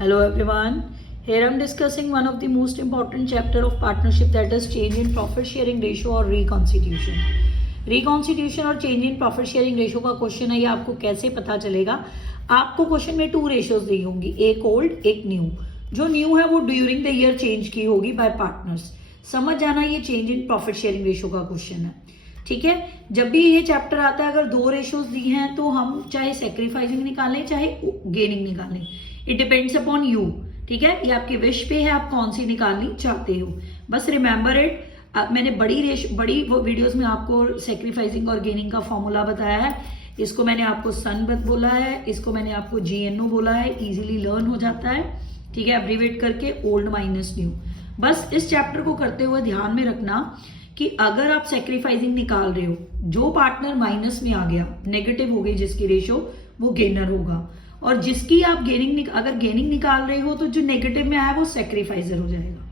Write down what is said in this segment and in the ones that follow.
Hello everyone. Here I'm discussing one of the most important chapter of partnership, that is change in profit sharing ratio or reconstitution. Reconstitution और change in profit sharing ratio का question है, ये आपको कैसे पता चलेगा? आपको question में 2 रेशियोज दी होंगी, एक ओल्ड एक न्यू। जो न्यू है वो ड्यूरिंग द ईयर चेंज की होगी बाय पार्टनर्स। समझ जाना, ये change in profit sharing ratio का क्वेश्चन है, ठीक है। जब भी ये चैप्टर आता है, अगर 2 रेशियोज दी हैं तो हम चाहे सेक्रीफाइसिंग निकालें चाहे गेनिंग निकालें, इट डिपेंड्स अपॉन यू, ठीक है। ये आपके विश पे है, आप कौन सी निकालनी चाहते हो। बस रिमेंबर इट। मैंने बड़ी वीडियोस में आपको सेक्रीफाइसिंग और गेनिंग का फॉर्मूला बताया है। इसको मैंने आपको सन बोला है, इसको मैंने आपको GNO बोला है, इजीली लर्न हो जाता है, ठीक है। एब्रीवेट करके ओल्ड माइनस न्यू। बस इस चैप्टर को करते हुए ध्यान में रखना कि अगर आप सेक्रीफाइसिंग निकाल रहे हो, जो पार्टनर माइनस में आ गया, नेगेटिव हो गई जिसकी रेशो, वो गेनर होगा। और जिसकी आप अगर गेनिंग निकाल रहे हो तो जो नेगेटिव में आया वो सेक्रीफाइजर हो जाएगा।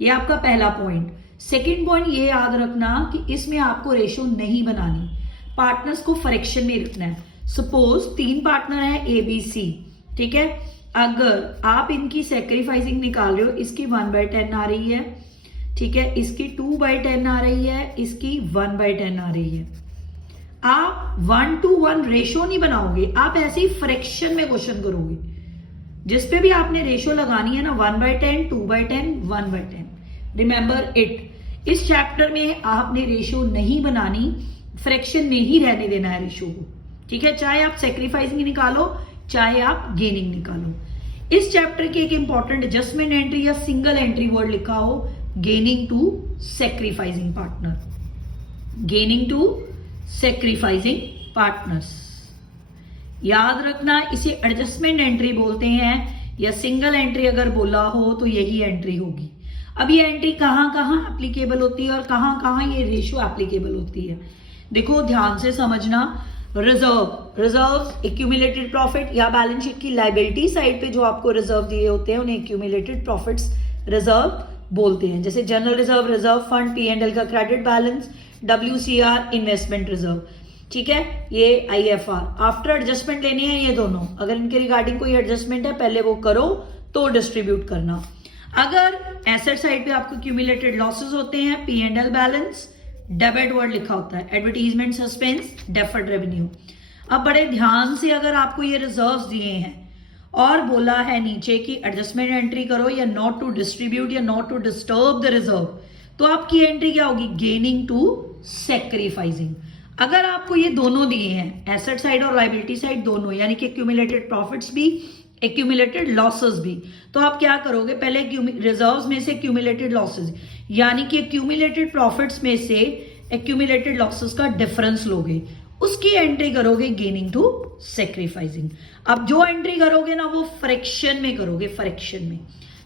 ये आपका पहला पॉइंट। सेकेंड पॉइंट ये याद रखना कि इसमें आपको रेशो नहीं बनानी, पार्टनर्स को फ्रैक्शन में रखना है। सपोज 3 पार्टनर है ABC, ठीक है। अगर आप इनकी सेक्रीफाइसिंग निकाल रहे हो, इसकी 1/10 आ रही है, ठीक है, इसकी 2/10 आ रही है, इसकी 1/10 आ रही है। आप 1:1 रेशो नहीं बनाओगे, आप ऐसे ही फ्रैक्शन में क्वेश्चन करोगे। जिस पे भी आपने रेशो लगानी है ना, 1/10, 2/10, 1/10, रिमेंबर इट। इस चैप्टर में आपने रेशो नहीं बनानी, फ्रैक्शन में ही रहने देना है रेशो को, ठीक है। चाहे आप सेक्रीफाइसिंग निकालो चाहे आप गेनिंग निकालो। इस चैप्टर की एक इंपॉर्टेंट एडजस्टमेंट एंट्री या सिंगल एंट्री वर्ड लिखा हो, gaining to sacrificing partner, gaining to sacrificing partners. याद रखना, इसे एडजस्टमेंट एंट्री बोलते हैं, या सिंगल एंट्री अगर बोला हो तो यही एंट्री होगी। अब ये एंट्री कहां कहां एप्लीकेबल होती है और कहां कहां ये रेशियो एप्लीकेबल होती है, देखो ध्यान से समझना। रिजर्व एक्यूमुलेटेड प्रॉफिट, या बैलेंस शीट की लायबिलिटी साइड पे जो आपको रिजर्व दिए होते हैं उन्हें एक्यूमुलेटेड प्रॉफिट्स रिजर्व बोलते हैं। जैसे general reserve, reserve fund, P&L का credit balance, WCR investment reserve, ठीक है। ये IFR। आफ्टर एडजस्टमेंट लेनी है ये दोनों। अगर इनके रिगार्डिंग कोई एडजस्टमेंट है पहले वो करो तो डिस्ट्रीब्यूट करना। अगर एसेट साइड पे आपको क्यूमुलेटेड लॉसेस होते हैं, P&L बैलेंस, डेबिट वर्ड लिखा होता है, एडवर्टीजमेंट सस्पेंस, डेफर्ड रेवेन्यू। अब बड़े ध्यान से, अगर आपको ये रिजर्व्स दिए हैं और बोला है नीचे कि एडजस्टमेंट एंट्री करो या नॉट टू डिस्ट्रीब्यूट या not to disturb the reserve, तो आपकी एंट्री क्या होगी? Gaining to sacrificing. अगर आपको ये दोनों दिए हैं, एसेट साइड और लायबिलिटी साइड दोनों, यानी कि एक्यूमुलेटेड प्रॉफिट्स भी एक्यूमुलेटेड लॉसेस भी, तो आप क्या करोगे? पहले रिजर्व्स में से एक्यूमुलेटेड लॉसेस, यानी कि एक्यूमुलेटेड प्रॉफिट्स में से एक्यूमुलेटेड लॉसेस का डिफरेंस लोगे, उसकी एंट्री करोगे गेनिंग टू सेक्रीफाइसिंग। अब जो एंट्री करोगे ना वो फ्रैक्शन में करोगे, फ्रैक्शन में।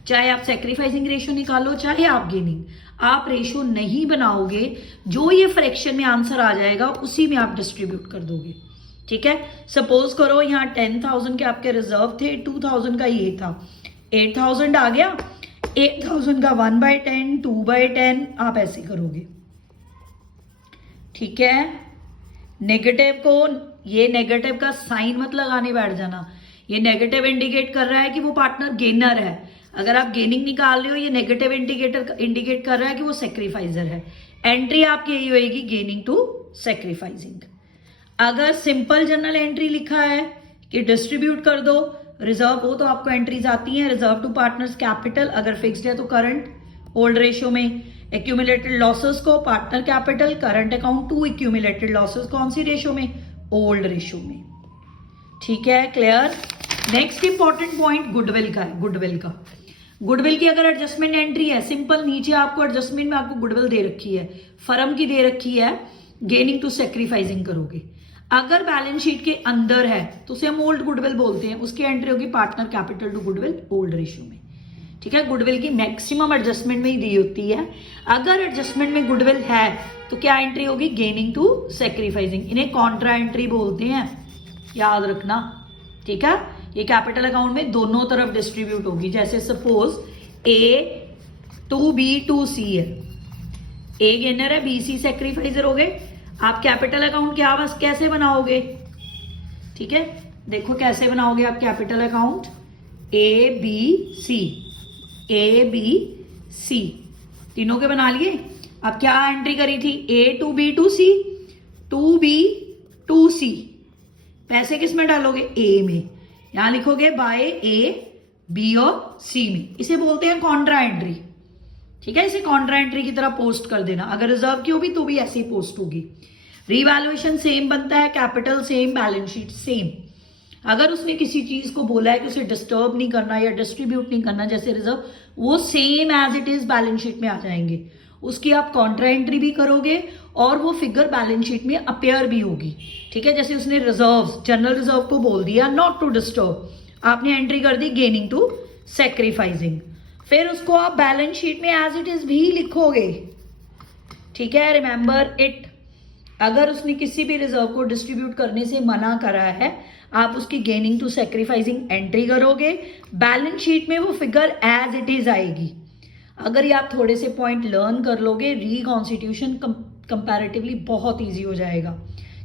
चाहे आप सेक्रीफाइसिंग रेशियो निकालो चाहे आप गेनिंग, आप रेशियो नहीं बनाओगे। जो ये फ्रैक्शन में आंसर आ जाएगा उसी में आप डिस्ट्रीब्यूट कर दोगे, ठीक है। सपोज करो यहाँ 10,000 के आपके रिजर्व थे, 2,000 का ये था, 8,000 आ गया, 8,000 का 1/10, 2/10 आप ऐसे करोगे, ठीक है। नेगेटिव को, ये नेगेटिव का साइन मत लगाने बैठ जाना, ये नेगेटिव इंडिकेट कर रहा है कि वो पार्टनर गेनर है। अगर आप गेनिंग निकाल रहे हो, ये नेगेटिव इंडिकेट कर रहा है कि वो सेक्रीफाइजर है। एंट्री आपकी यही होगी, गेनिंग टू सेक्रीफाइसिंग। अगर सिंपल जनरल एंट्री लिखा है कि डिस्ट्रीब्यूट कर दो रिजर्व हो, तो आपको एंट्रीज आती हैं, रिजर्व टू पार्टनर्स कैपिटल, अगर फिक्स्ड है तो करंट ओल्ड रेशियो में। एक्यूमुलेटेड लॉसेस को partner capital, current account to accumulated losses, कौन सी रेशियो में? ओल्ड रेशियो में, ठीक है। Clear. Next important point goodwill का है। गुडविल की अगर एडजस्टमेंट एंट्री है, सिंपल, नीचे आपको एडजस्टमेंट में आपको गुडविल दे रखी है, फर्म की दे रखी है, गेनिंग टू सेक्रीफाइसिंग करोगे। अगर बैलेंस शीट के अंदर है तो उसे हम ओल्ड गुडविल बोलते हैं, उसकी एंट्री होगी partner capital to goodwill old ratio में, ठीक है। गुडविल की मैक्सिमम एडजस्टमेंट में ही दी होती है। अगर एडजस्टमेंट में गुडविल है तो क्या एंट्री होगी? Gaining to sacrificing. इन्हें कॉन्ट्रा एंट्री बोलते हैं, याद रखना, ठीक है। ये कैपिटल अकाउंट में दोनों तरफ डिस्ट्रीब्यूट होगी। जैसे suppose A to B to C है, A गेनर है, BC सेक्रीफाइजर हो गए। आप कैपिटल अकाउंट क्या बस कैसे बनाओगे? ठीक है, देखो कैसे बनाओगे आप कैपिटल अकाउंट। ABC, ABC तीनों के बना लिए। अब क्या एंट्री करी थी, A to B to C, 2B to C, पैसे किस में डालोगे, A में, यहां लिखोगे बाय A, B और C में, इसे बोलते हैं कॉन्ट्रा एंट्री। ठीक है, इसे कॉन्ट्रा एंट्री की तरह पोस्ट कर देना, अगर रिजर्व की होगी तो भी ऐसे ही पोस्ट होगी। रीवैल्यूएशन सेम बनता है, capital same, balance sheet same. अगर उसने किसी चीज को बोला है कि उसे डिस्टर्ब नहीं करना या डिस्ट्रीब्यूट नहीं करना, जैसे रिजर्व, वो same as it is balance sheet में आ जाएंगे, उसकी आप कॉन्ट्रा एंट्री भी करोगे और वो फिगर बैलेंस शीट में अपेयर भी होगी। ठीक है, जैसे उसने रिजर्व, जनरल रिजर्व को बोल दिया नॉट टू डिस्टर्ब, आपने एंट्री कर दी गेनिंग टू सैक्रिफाइसिंग, फिर उसको आप बैलेंस शीट में एज इट इज भी लिखोगे। ठीक है, रिमेंबर इट। अगर उसने किसी भी रिजर्व को डिस्ट्रीब्यूट करने से मना करा है, आप उसकी गेनिंग टू सैक्रिफाइसिंग एंट्री करोगे, बैलेंस शीट में वो फिगर एज इट इज आएगी। अगर ये आप थोड़े से पॉइंट लर्न कर लोगे, रिकॉन्स्टिट्यूशन कंपैरेटिवली बहुत ईजी हो जाएगा।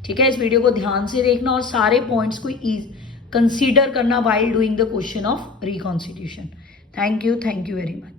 ठीक है, इस वीडियो को ध्यान से देखना और सारे पॉइंट्स को कंसीडर करना while doing the question of reconstitution. Thank you very much.